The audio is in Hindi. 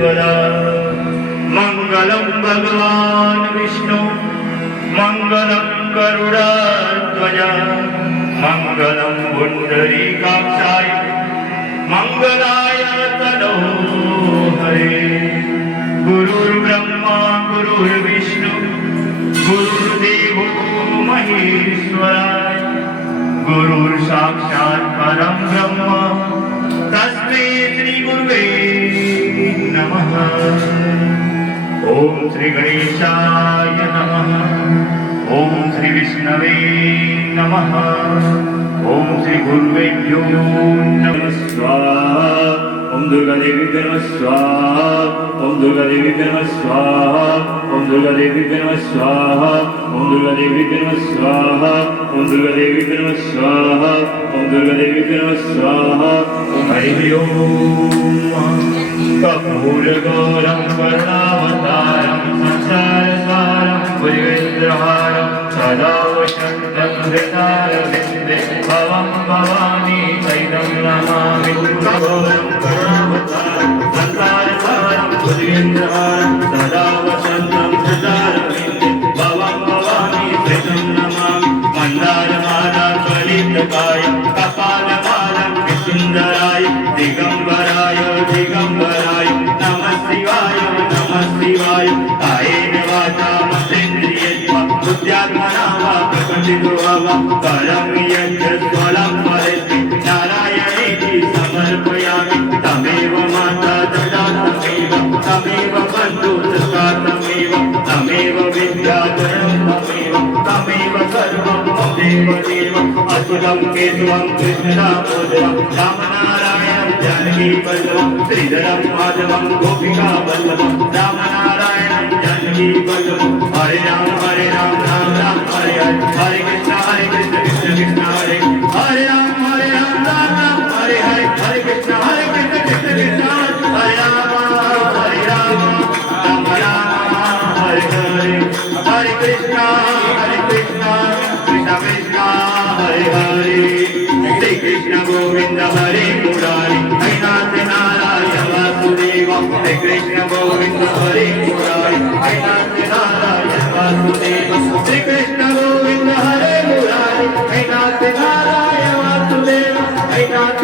सर्वदा मंगलम भगवान विष्णु मंगलम गरुड़ध्वज मंगलम पुंडरीकाक्षाय मंगलाय तनो हरे। गुरुर्ब्रह्मा गुरुर्विष्णु गुरुर्देवो महेश्वराय गुरुर्साक्षात् परं ब्रह्म तस्मै श्री गुरुवे नमः। ओम श्री गणेशाय नमः। ओम श्री विष्णवे नमः। ओम श्री गुरुवेभ्यो नमः। स्वाहा। ओम दुर्गा देवी नमः। स्वाहा। ओम दुर्गा देवी नमः। स्वाहा। ओम दुर्गा देवी नमः। स्वाहा। ओम दुर्गा देवी नमः। स्वाहा। ओम दुर्गा देवी नमः। स्वाहा। ओम दुर्गा देवी नमः। स्वाहा। ओम हरि ओम। कर्पूरगौरं करुणावतारं संसारसारं भुजगेन्द्रहारं सदा वसन्तं हृदयारविन्दे भवं भवानी सहितं नमामि। गौरं करुणावतारं संसारसारं भुजगेन्द्रहारं सदा वसन्तं हृदयारविन्दे भवं भवानी सहितं नमामि। मन्दारमाला ज्वलितकाय कपालमालं विसुन्दराय दिगम्बराय दिगम्बराय नमः शिवाय कायेन वाचा मनेन्द्रियैर्वा बुद्ध्यात्मना वा प्रकृतितो वा करोमि यज्ञफलं फलेति नारायणेति समर्पयामि। तमेव माता तदा तमेव बन्धु तथा तमेव विद्याधरं तमेव सर्वं देव अतुलं केशवं कृष्णदामोदरं रामनारायणं जानकीवल्लभं श्रीधरं माधवं गोपिकावल्लभं रामनारायणं जानकीवल्लभं। हरे राम राम राम हरे हरे हरे कृष्ण कृष्ण कृष्ण हरे राम राम राम हरे हरे हरे कृष्ण कृष्ण कृष्ण हरे राम राम हरे हरे हरे कृष्ण कृष्ण कृष्ण हरे हरे। श्री कृष्ण गोविंद हरे मुरारी हे नाथ नारायण वासुदेव। श्री कृष्ण गोविंद हरे मुरारी हे नाथ नारायण वासुदेव। श्री कृष्ण गोविंद हरे मुरारी हे नाथ नारायण वासुदेव हे नाथ